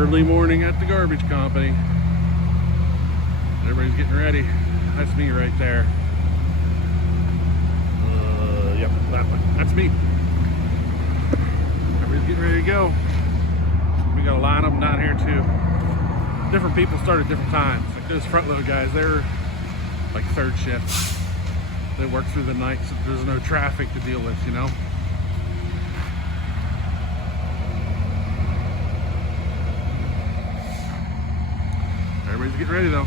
Early morning at the garbage company. Everybody's getting ready. That's me right there. Yep, that one. That's me. Everybody's getting ready to go. We got a line of them down here too. Different people start at different times. Like those front load guys, they're like third shift. They work through the night so there's no traffic to deal with, you know? Everybody's getting ready though.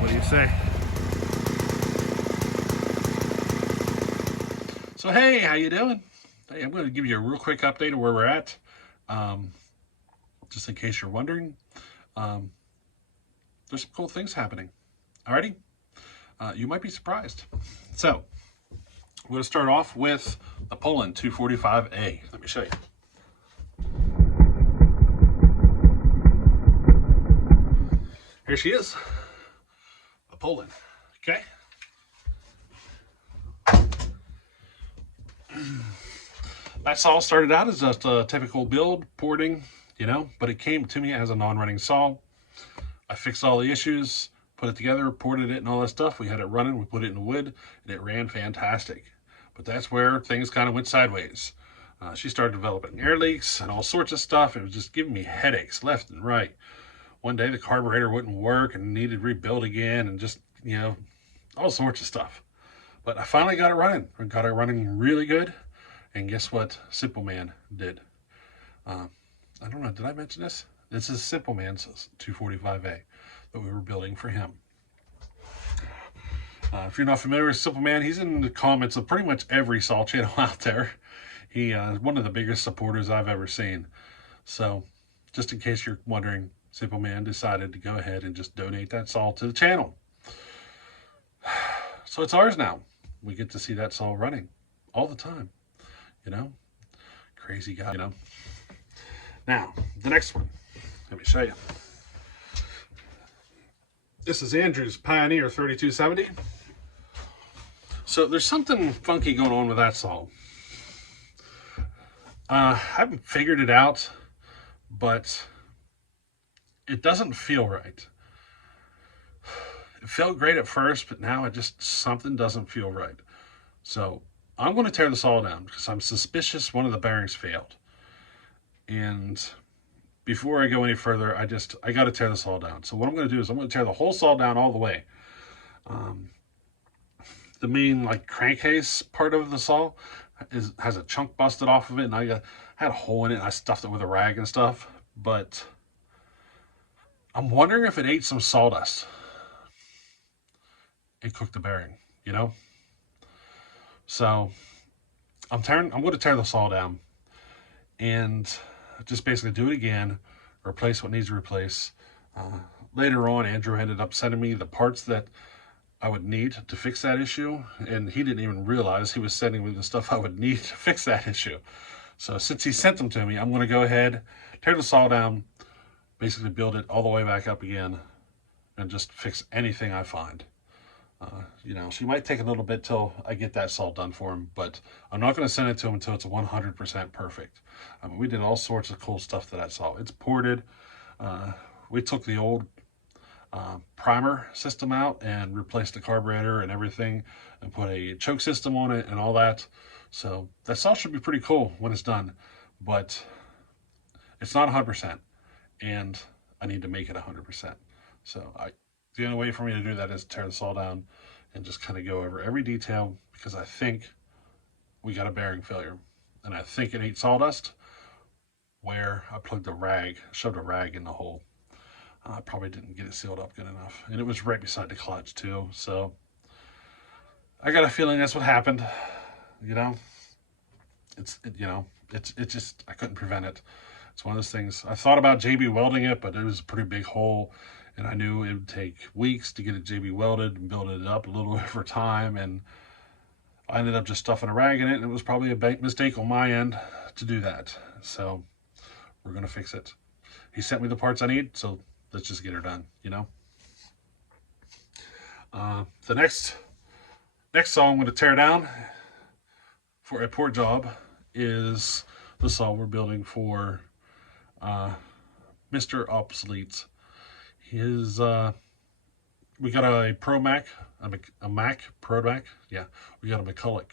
What do you say? So hey, how you doing? Hey, I'm going to give you a real quick update of where we're at. Just in case you're wondering. There's some cool things happening. Alrighty? You might be surprised. So, I'm going to start off with the Poulan 245A. Let me show you. Here she is, a Poulan. Okay. That saw started out as just a typical build, porting, you know, but it came to me as a non-running saw. I fixed all the issues, put it together, ported it and all that stuff. We had it running, we put it in wood, and it ran fantastic. But that's where things kind of went sideways. She started developing air leaks and all sorts of stuff. It was just giving me headaches left and right. One day the carburetor wouldn't work and needed rebuilt again and just, you know, all sorts of stuff. But I finally got it running. I got it running really good. And guess what Simple Man did? I don't know, did I mention this? This is Simple Man's 245A that we were building for him. If you're not familiar with Simple Man, he's in the comments of pretty much every saw channel out there. He is one of the biggest supporters I've ever seen. So, just in case you're wondering, Simple Man decided to go ahead and just donate that saw to the channel. So it's ours now. We get to see that saw running all the time. You know? Crazy guy, you know? Now, the next one. Let me show you. This is Andrew's Pioneer 3270. So there's something funky going on with that saw. I haven't figured it out, but it doesn't feel right. It felt great at first, but now something doesn't feel right. So I'm going to tear the saw down because I'm suspicious one of the bearings failed. And before I go any further, I got to tear the saw down. So what I'm going to do is I'm going to tear the whole saw down all the way. The main like crankcase part of the saw has a chunk busted off of it, and I had a hole in it. And I stuffed it with a rag and stuff, but I'm wondering if it ate some sawdust. It cooked the bearing, you know? So I'm going to tear the saw down and just basically do it again, replace what needs to replace. Later on, Andrew ended up sending me the parts that I would need to fix that issue, and he didn't even realize he was sending me the stuff I would need to fix that issue. So since he sent them to me, I'm going to go ahead, tear the saw down, basically build it all the way back up again, and just fix anything I find. You know, she might take a little bit till I get that saw done for him, but I'm not going to send it to him until it's 100% perfect. I mean, we did all sorts of cool stuff to that saw. It's ported. We took the old primer system out and replaced the carburetor and everything and put a choke system on it and all that. So that saw should be pretty cool when it's done, but it's not 100%, and I need to make it 100%. So the only way for me to do that is tear the saw down and just kind of go over every detail, because I think we got a bearing failure, and I think it ate sawdust where I plugged shoved a rag in the hole. I probably didn't get it sealed up good enough, and it was right beside the clutch too. So I got a feeling that's what happened. You know, it's just, I couldn't prevent it. It's one of those things. I thought about JB welding it, but it was a pretty big hole, and I knew it would take weeks to get it JB welded and build it up a little over time, and I ended up just stuffing a rag in it, and it was probably a mistake on my end to do that. So we're going to fix it. He sent me the parts I need, so let's just get her done, you know? The next saw I'm going to tear down for a port job is the saw we're building for Mr. Obsolete. His we got a Pro Mac, a Mac Pro Mac. Yeah, we got a McCulloch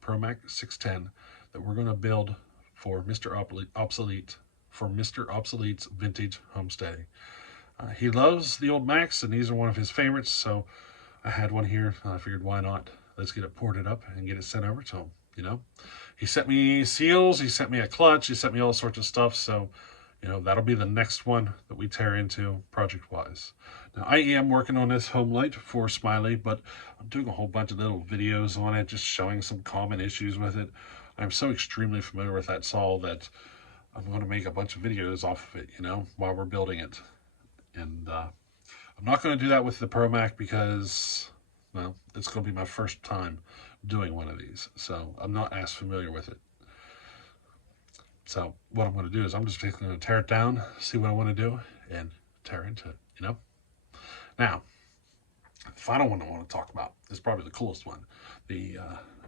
Pro Mac 610 that we're going to build for Mr. Obsolete for Mr. Obsolete's vintage homesteading. He loves the old Macs, and these are one of his favorites. So I had one here. I figured, why not? Let's get it ported up and get it sent over to him. You know, he sent me seals. He sent me a clutch. He sent me all sorts of stuff. So, you know, that'll be the next one that we tear into project-wise. Now, I am working on this home light for Smiley, but I'm doing a whole bunch of little videos on it, just showing some common issues with it. I'm so extremely familiar with that saw that I'm going to make a bunch of videos off of it, you know, while we're building it. And I'm not going to do that with the Pro Mac because, well, it's going to be my first time doing one of these. So I'm not as familiar with it. So what I'm going to do is I'm just basically going to tear it down, see what I want to do, and tear into it, you know? Now, the final one I want to talk about is probably the coolest one. The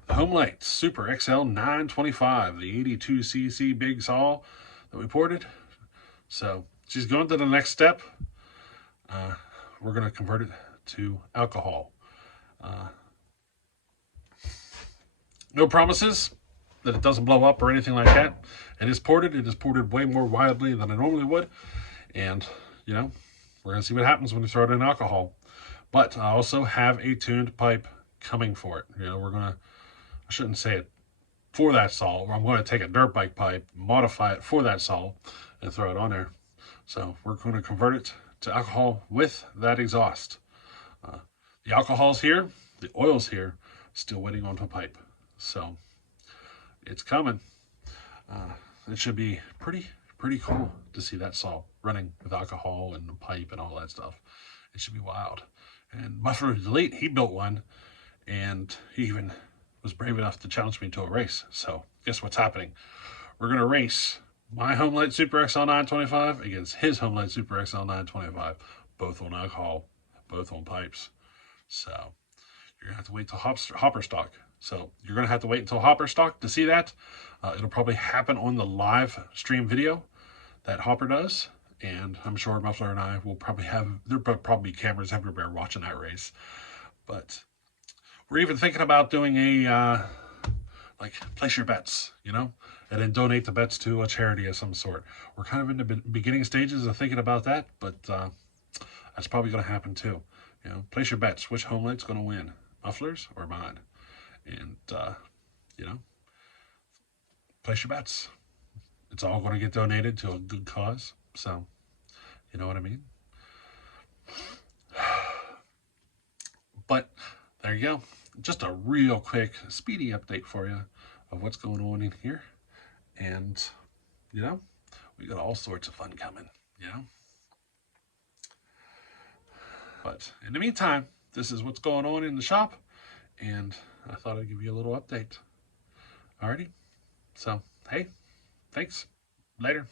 Homelight Super XL 925, the 82cc big saw that we ported. So she's going to the next step. We're going to convert it to alcohol. No promises that it doesn't blow up or anything like that. It is ported. It is ported way more widely than I normally would. And, you know, we're going to see what happens when we throw it in alcohol. But I also have a tuned pipe coming for it. You know, I shouldn't say it for that saw. I'm going to take a dirt bike pipe, modify it for that saw, and throw it on there. So we're going to convert it to alcohol with that exhaust. The alcohol's here, the oil's here, still waiting onto a pipe. So it's coming. It should be pretty cool to see that saw running with alcohol and the pipe and all that stuff. It should be wild. And Muffler Delete, he built one, and he even was brave enough to challenge me to a race. So guess what's happening? We're going to race my Homelight Super XL 925 against his Homelight Super XL 925, both on alcohol, both on pipes. So you're going to have to wait till hopper stock. So you're going to have to wait until hopper stock to see that. It'll probably happen on the live stream video that Hopper does. And I'm sure Muffler and I will probably there'll probably be cameras everywhere watching that race. But we're even thinking about doing a, like, place your bets, you know, and then donate the bets to a charity of some sort. We're kind of in the beginning stages of thinking about that, but that's probably going to happen too. You know, place your bets. Which Homelight's going to win, Muffler's or mine? And, you know, place your bets. It's all going to get donated to a good cause. So, you know what I mean? But there you go. Just a real quick, speedy update for you of what's going on in here. And, you know, we got all sorts of fun coming, you know? But in the meantime, this is what's going on in the shop. And I thought I'd give you a little update. Alrighty. So, hey, thanks. Later.